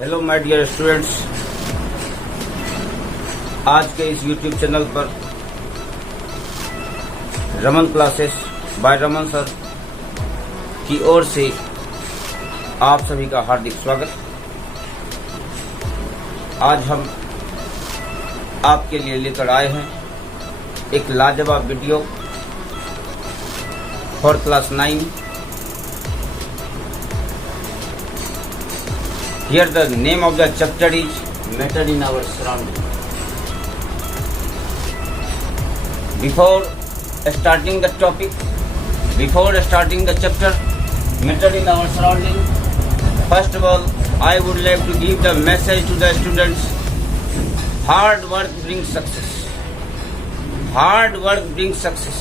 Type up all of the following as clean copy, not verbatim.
Hello my dear students, आज के इस यूट्यूब चैनल पर Raman classes bye Raman sir की ओर से आप सभी का हार्दिक स्वागत। आज हम आपके लिए लेकर आए हैं एक लाजवाब video for class 9। Here the name of the chapter is Matter in Our Surrounding. Before starting the topic, before starting the chapter Matter in Our Surrounding, first of all I would like to give the message to the students: hard work brings success. Hard work brings success.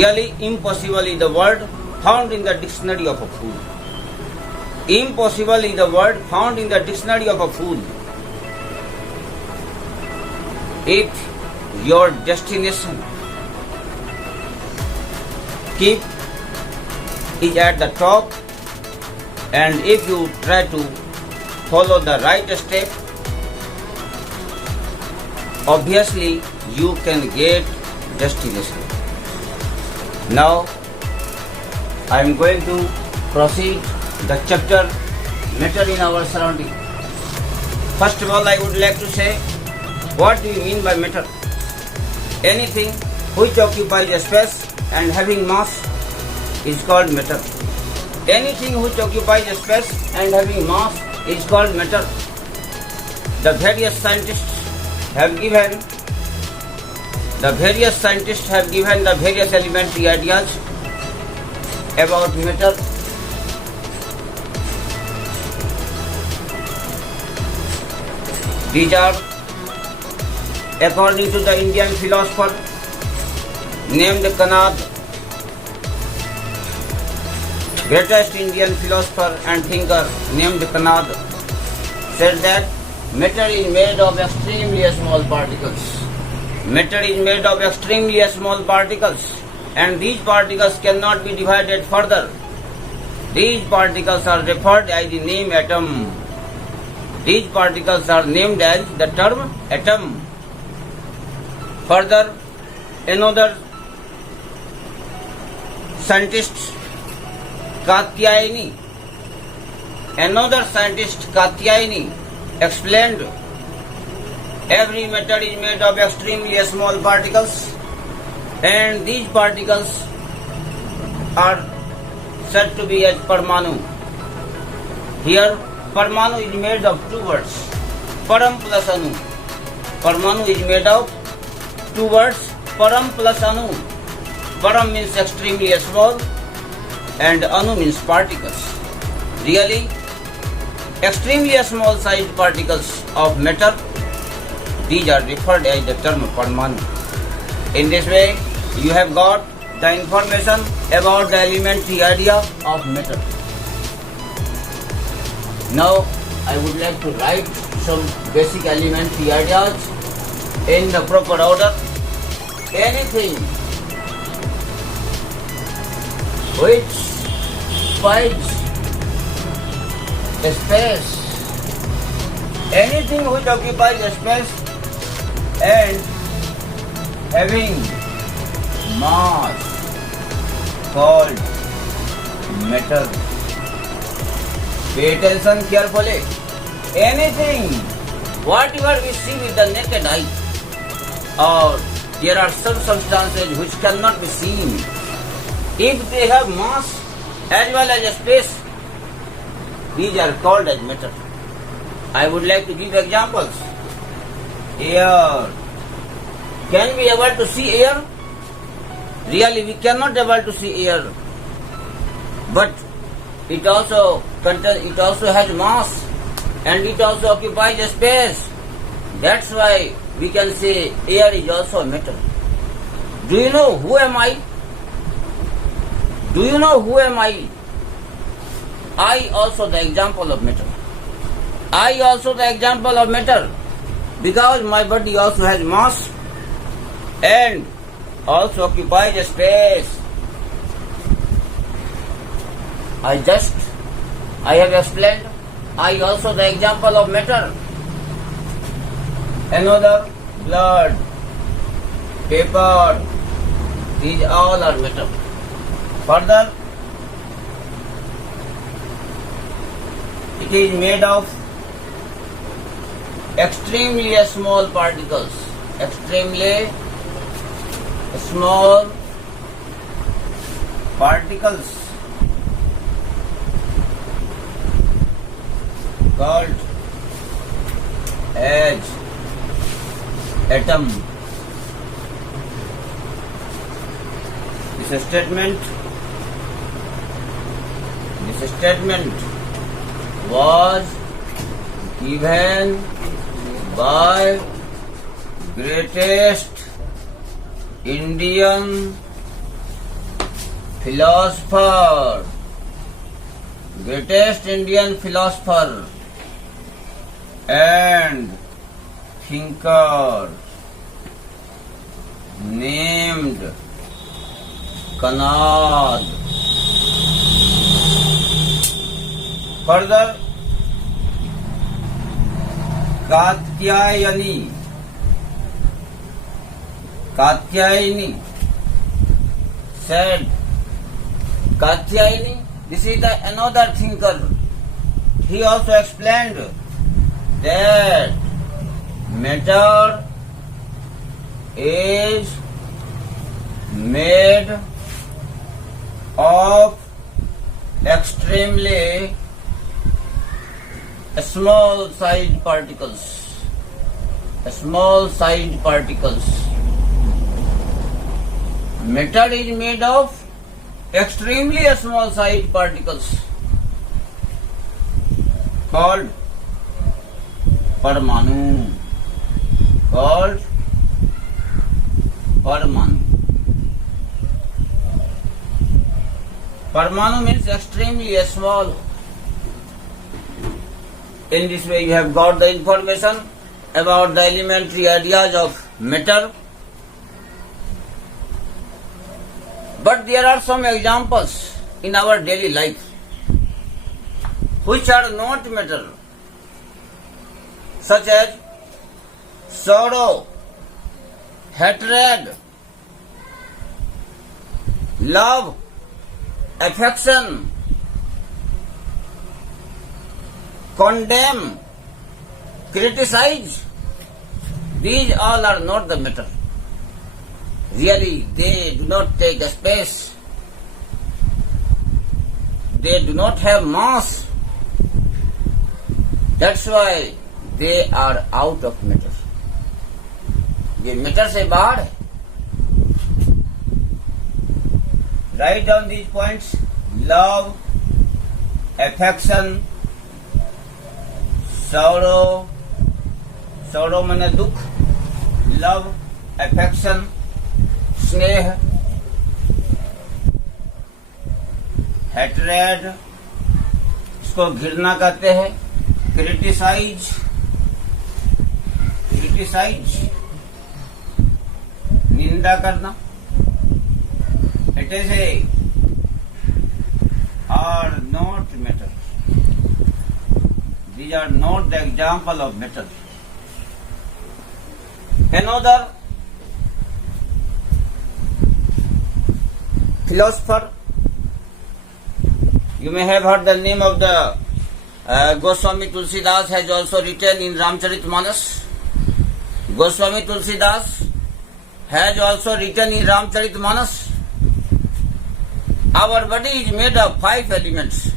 Really impossible is the word found in the dictionary of a fool. Impossible is the word found in the dictionary of a fool. If your destination is at the top, and if you try to follow the right step, obviously you can get destination. Now I am going to proceed the chapter Matter in Our Surrounding. First of all, I would like to say, what do you mean by matter? Anything which occupies a space and having mass is called matter. Anything which occupies a space and having mass is called matter. The various scientists have given the various elementary ideas about matter. These are, according to the Indian philosopher named Kanad, greatest Indian philosopher and thinker named Kanad, said that matter is made of extremely small particles. Matter is made of extremely small particles, and these particles cannot be divided further. These particles are referred as the name atom. These particles are named as the term atom. Further, another scientist, Katyayani, explained every matter is made of extremely small particles, and these particles are said to be as Parmanu. Here, Parmanu is made of two words, Param plus Anu. Parmanu is made of two words, Param plus Anu. Param means extremely small and Anu means particles. Really, extremely small sized particles of matter, these are referred as the term Parmanu. In this way, you have got the information about the elementary idea of matter. Now, I would like to write some basic elementary ideas in the proper order. Anything which occupies a space, anything which occupies a space and having mass called matter. Pay attention carefully. Anything, whatever we see with the naked eye, or there are some substances which cannot be seen, if they have mass as well as a space, these are called as matter. I would like to give examples. Air. Can we able to see air? Really, we cannot able to see air, but it also has mass and it also occupies a space. That's why we can say air is also a matter. Do you know who am I? I also the example of matter. Because my body also has mass and also occupies a space. I just I have explained. I also the example of matter. Another blood, paper, these all are matter. Further, it is made of extremely small particles. Extremely small particles called as atom. This statement was given by greatest Indian philosopher, and thinker named Kanad. Further, Katyayani said, Katyayani, this is the another thinker. He also explained that matter is made of extremely small sized particles. Matter is made of extremely small sized particles called Parmanu. Parmanu means extremely small. In this way you have got the information about the elementary ideas of matter. But there are some examples in our daily life which are not matter, such as sorrow, hatred, love, affection, condemn, criticize. These all are not the matter. Really, they do not take a space. They do not have mass. That's why they are out of matter. ये matter से बाहर है. Write down these points: love, affection, sorrow माने दुख, love, affection, स्नेह, hatred, इसको घृणा कहते हैं, criticize, निंदा करना, it is are not matter. These are not the example of matter. Another philosopher, you may have heard the name of the Goswami Tulsidas, has also written in Ramcharitmanas. Goswami Tulsidas has also written in Ramcharitmanas. Our body is made of 5 elements.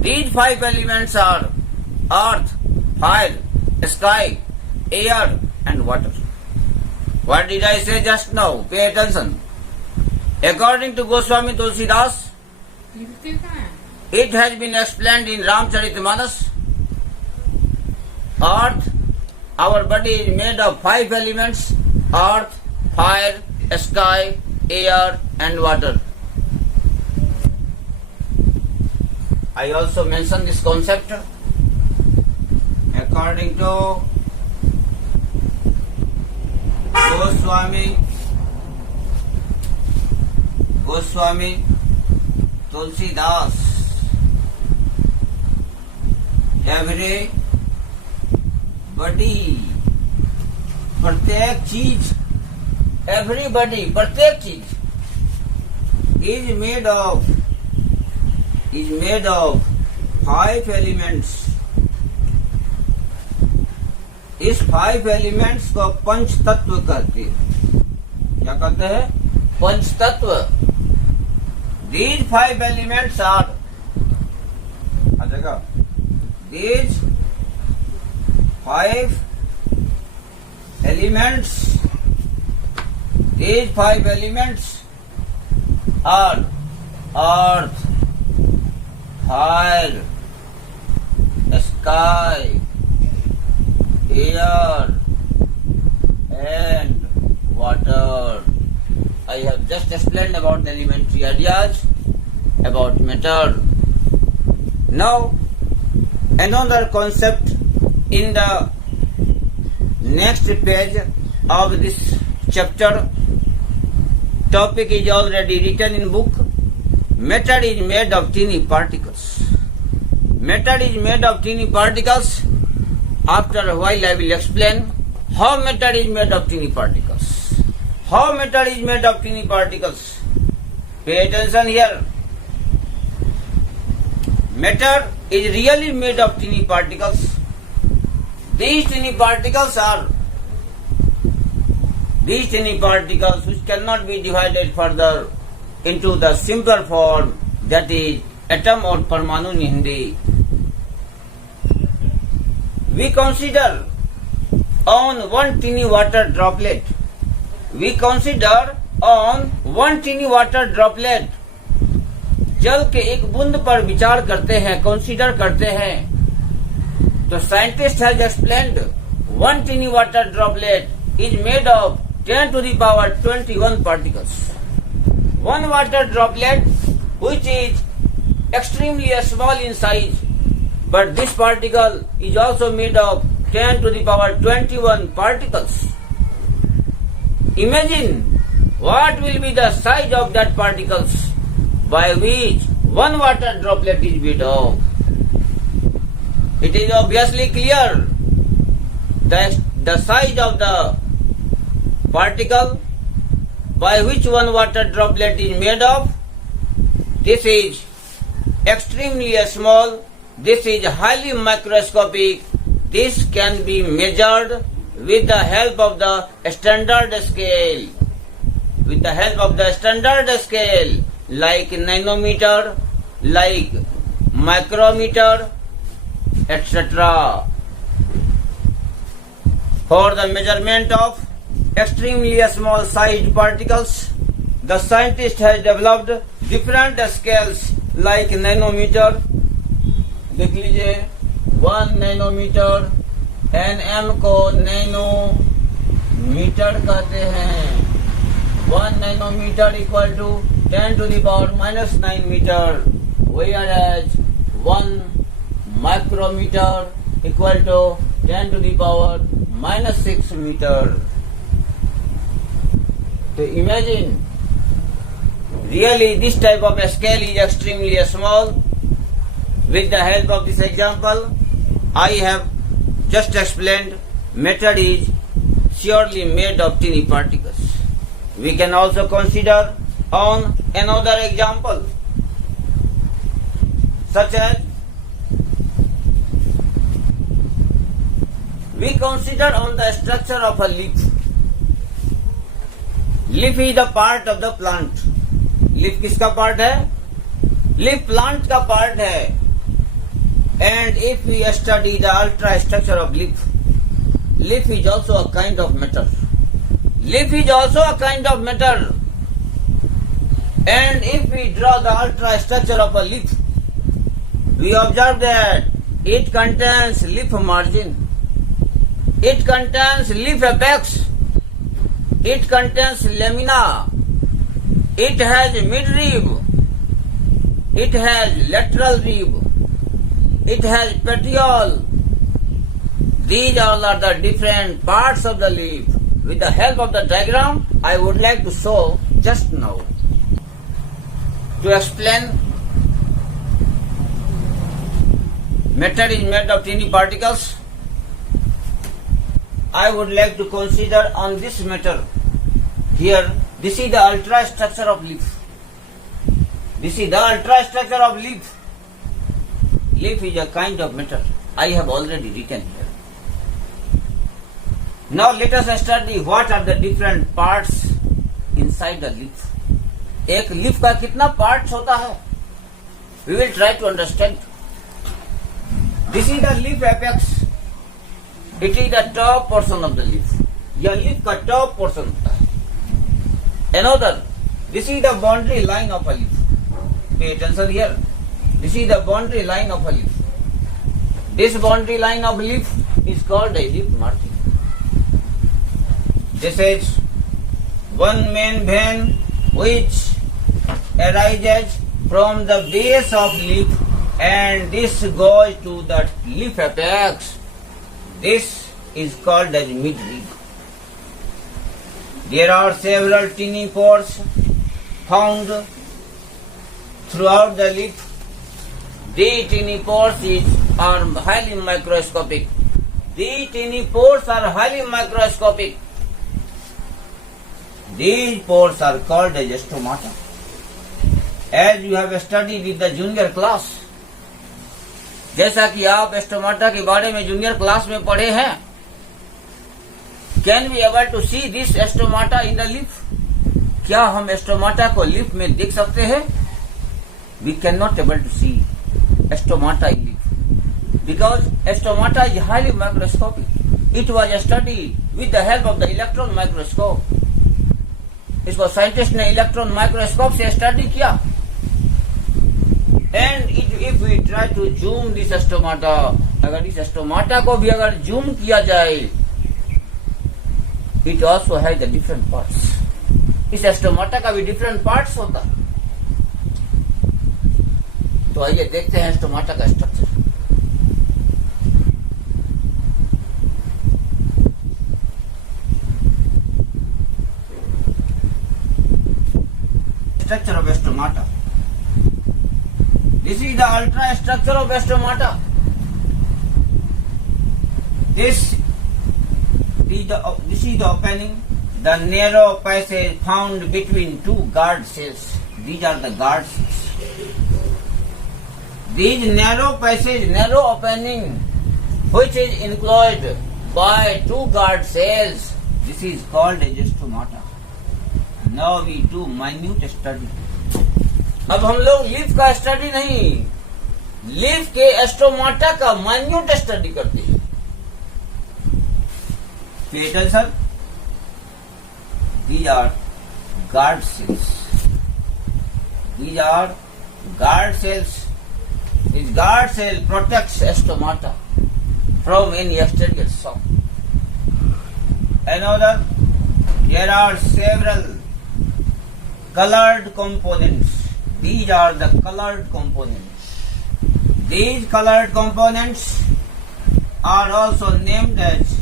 These 5 elements are earth, fire, sky, air and water. What did I say just now? Pay attention. According to Goswami Tulsidas, it has been explained in Ramcharitmanas. Earth, our body is made of 5 elements: earth, fire, sky, air and water. I also mentioned this concept. According to Goswami Tulsidas, everybody, प्रत्येक चीज, everybody, प्रत्येक चीज is made of 5 elements. इस 5 elements को पंच तत्व कहते हैं। क्या कहते हैं? पंच तत्व। These 5 elements are, आ जाएगा, these 5 elements are earth, fire, sky, air and water. I have just explained about the elementary ideas about matter. Now another concept in the next page of this chapter. Topic is already written in book. Matter is made of teeny particles. Matter is made of teeny particles. After a while I will explain how matter is made of teeny particles. How matter is made of teeny particles. Pay attention here. Matter is really made of teeny particles. These teeny particles which cannot be divided further into the simpler form, that is atom or Parmanu in Hindi. We consider on one teeny water droplet. जल के एक बूंद पर विचार करते हैं, consider करते हैं, तो scientist has explained 1 teeny water droplet is made of 10 to the power 21 particles. One water droplet which is extremely small in size, but this particle is also made of 10 to the power 21 particles. Imagine what will be the size of that particles by which one water droplet is made of. It is obviously clear that the size of the particle by which one water droplet is made of, this is extremely small, this is highly microscopic, this can be measured with the help of the standard scale. With the help of the standard scale like nanometer, like micrometer, etc. For the measurement of extremely small sized particles, the scientist has developed different scales like nanometer. देख लीजिए 1 nanometer, nm को nanometre कहते हैं. 1 nanometer equal to 10 to the power minus 9 meter, whereas 1 micrometer equal to 10 to the power minus 6 meter. So imagine, really this type of scale is extremely small. With the help of this example, I have just explained matter is surely made of teeny particles. We can also consider on another example, such as we consider on the structure of a leaf. Leaf is the part of the plant. Leaf किसका part है? Leaf plant का part है. And if we study the ultra structure of leaf, leaf is also a kind of matter. Leaf is also a kind of matter. And if we draw the ultra structure of a leaf, we observe that it contains leaf margin, it contains leaf apex, it contains lamina, it has midrib, it has lateral rib, it has petiole. These all are the different parts of the leaf. With the help of the diagram, I would like to show just now. To explain matter is made of tiny particles, I would like to consider on this matter here. This is the ultrastructure of leaf. This is the ultrastructure of leaf. Leaf is a kind of matter. I have already written here. Now let us study what are the different parts inside the leaf. एक leaf का कितना parts होता है? We will try to understand. This is the leaf apex. It is the top portion of the leaf. यह leaf का top portion होता है. Another, this is the boundary line of a leaf. Pay attention here. This is the boundary line of a leaf. This boundary line of leaf is called a leaf margin. This is one main vein which arises from the base of leaf, and this goes to the leaf apex. This is called as midrib. There are several tiny pores found throughout the leaf. These tiny pores are highly microscopic. These tiny pores are highly microscopic. These pores are called as stomata. As you have studied in the junior class, जैसा कि आप stomata के बारे में junior class में पढ़े हैं, can we able to see this stomata in the leaf? क्या हम स्टोमाटा को लीफ में देख सकते हैं? We can not able to see stomata in leaf because stomata is highly microscopic. It was studied with the help of the electron microscope. इसको scientist ने electron microscope से स्टडी किया. And if we try to zoom this stomata, अगर इस stomata को भी अगर zoom किया जाए, it also has the different parts. इस स्टोमाटा का भी डिफरेंट पार्ट्स होता. तो आइए देखते हैं स्टोमाटा का structure. Structure of stomata. This is the ultrastructure of stomata. This is the opening, the narrow passage found between two guard cells. These are the guard cells. These narrow passage, narrow opening, which is enclosed by two guard cells, this is called as stomata. Now we do minute study. अब हम लोग leaf का study नहीं, leaf के stomata का minute study करते हैं. Sir, these are guard cells. These are guard cells. This guard cell protects stomata from any exterior shock. Another, there are several colored components. These are the colored components. These colored components are also named as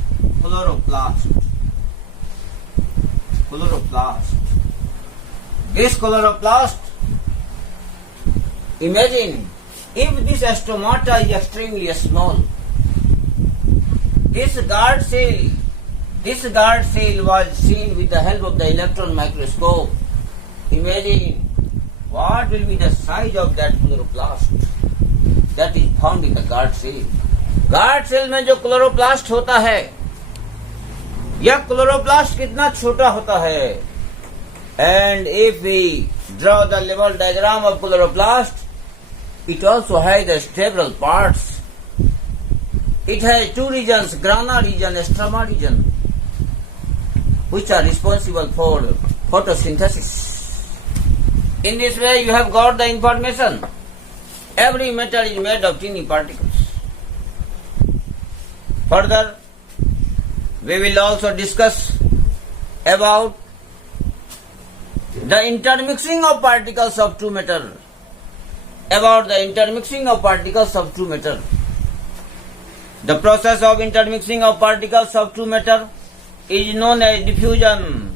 chloroplast. Chloroplast. This chloroplast, imagine if this stomata is extremely small. This guard cell was seen with the help of the electron microscope. Imagine what will be the size of that chloroplast that is found in the guard cell. Guard cell में जो chloroplast होता है, यह chloroplast कितना छोटा होता है. And if we draw the level diagram of chloroplast, it also has several parts. It has two regions, grana region and stroma region, which are responsible for photosynthesis. In this way, you have got the information. Every matter is made of tiny particles. Further, we will also discuss about the intermixing of particles of two matter. About the intermixing of particles of two matter. The process of intermixing of particles of two matter is known as diffusion.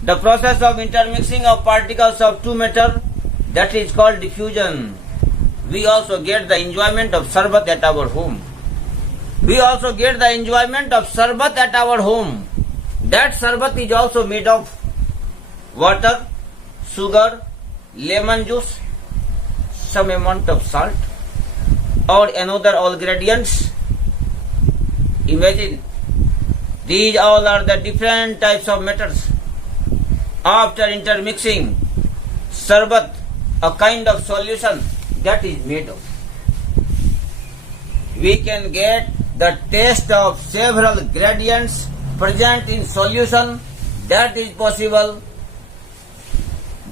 The process of intermixing of particles of two matter, that is called diffusion. we also get the enjoyment of sarbat at our home. We also get the enjoyment of sarbat at our home. That sarbat is also made of water, sugar, lemon juice, some amount of salt or another all ingredients. Imagine, these all are the different types of matters. After intermixing, sarbat, a kind of solution that is made of, we can get the taste of several gradients present in solution. That is possible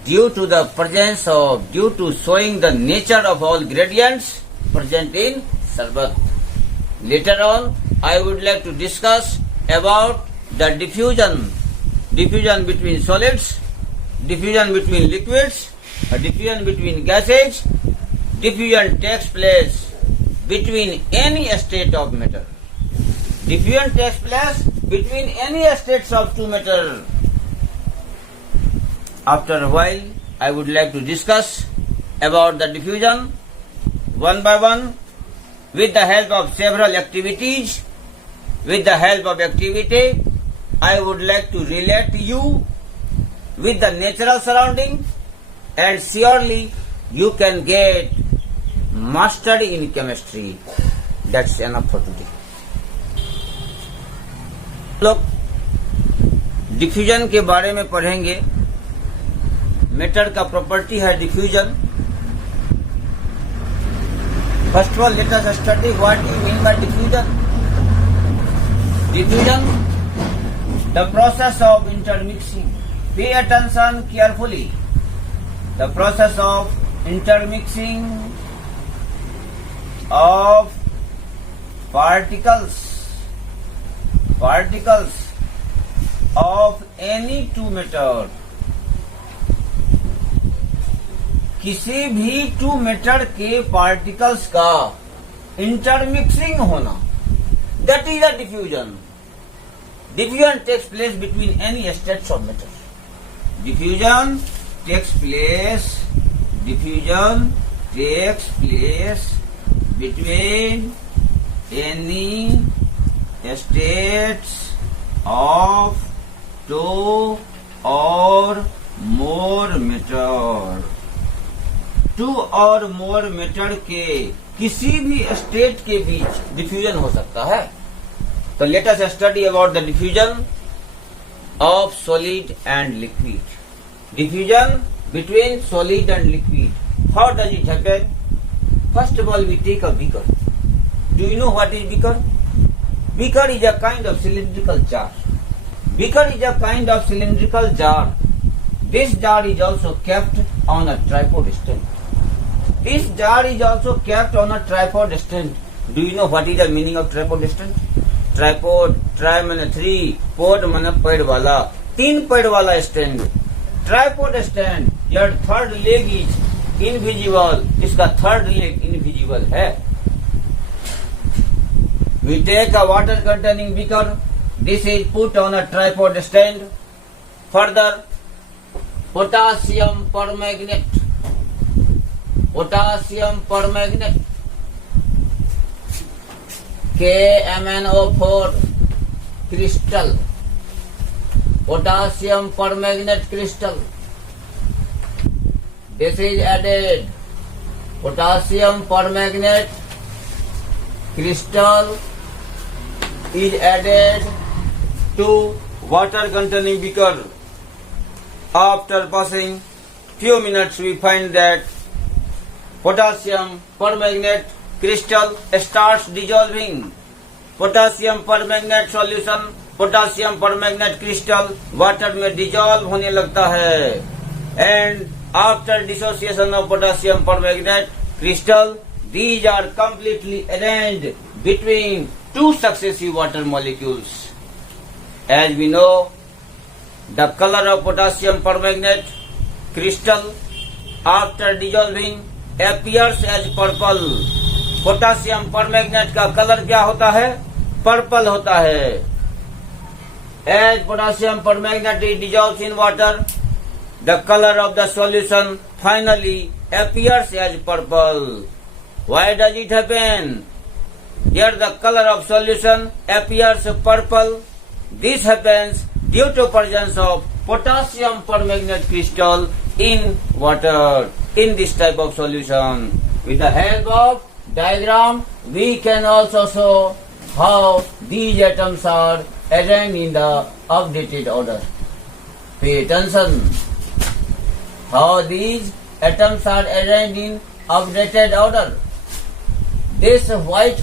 due to showing the nature of all gradients present in sarbat. Later on, I would like to discuss about the diffusion between solids, diffusion between liquids, diffusion between gases. Diffusion takes place between any state of matter. Diffusion takes place between any states of two matter. After a while, I would like to discuss about the diffusion one by one with the help of several activities. With the help of activity, I would like to relate you with the natural surrounding, and surely you can get mastery in chemistry. That's enough for today. लोग diffusion के बारे में पढ़ेंगे. Matter का property है diffusion. First of all let us study what you mean by diffusion. Diffusion, the process of intermixing. Pay attention carefully. The process of intermixing of particles of any two matter. किसी भी to matter के particles का intermixing होना, that is a diffusion. Diffusion takes place between any states of matter. Diffusion takes place between any states of two or more matter. Two और more matter के किसी भी state के बीच diffusion हो सकता है. तो let us study about the diffusion of solid and liquid. Diffusion between solid and liquid. How does it happen? First of all we take a beaker. Do you know what is beaker? Beaker is a kind of cylindrical jar. Beaker is a kind of cylindrical jar. This jar is also kept on a tripod stand. This jar is also kept on a tripod stand. Do you know what is the meaning of tripod stand? Tripod, tri माने 3, pod माने pad वाला, 3 pad वाला stand. Tripod stand, your third leg is invisible. इसका third leg invisible है. We take a water containing beaker. This is put on a tripod stand. Further, potassium permanganate. Potassium permanganate. KMnO4 crystal. Potassium permanganate crystal. This is added. Potassium permanganate crystal is added to water containing beaker. After passing few minutes, we find that potassium permanganate crystal starts dissolving. Potassium permanganate solution, potassium permanganate crystal water में dissolve होने लगता है. And after dissociation of potassium permanganate crystal, these are completely arranged between two successive water molecules. As we know, the color of potassium permanganate crystal after dissolving appears as purple. Potassium permanganate का colour क्या होता है? Purple होता है. As potassium permanganate is dissolved in water, the color of the solution finally appears as purple. Why does it happen? Here the color of solution appears purple. This happens due to presence of potassium permanganate crystal in water in this type of solution. With the help of diagram, we can also show how these atoms are arranged in the updated order. Pay attention. How these atoms are arranged in updated order. This white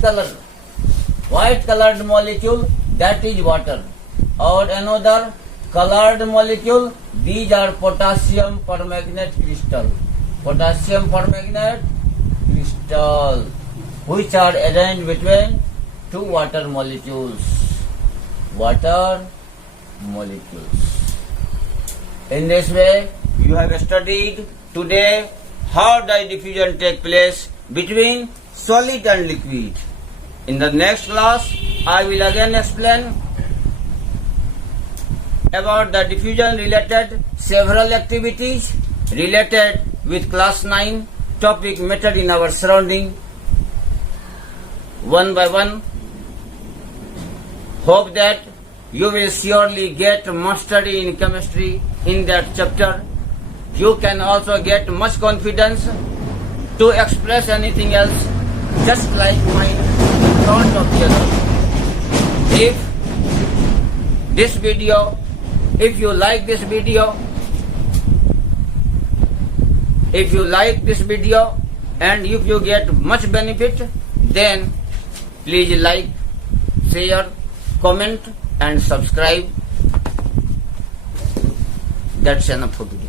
colored molecule, that is water, or another colored molecule, these are potassium permanganate crystal. Potassium permanganate crystal, which are arranged between two water molecules. Water molecules. In this way, you have studied today how does diffusion take place between solid and liquid. In the next class, I will again explain about the diffusion related several activities related with class 9 topic matter in our surrounding. One by one, hope that you will surely get mastery in chemistry in that chapter. You can also get much confidence to express anything else just like mine in front of the others. If you like this video and if you get much benefit, then please like, share, comment and subscribe. That's enough for today.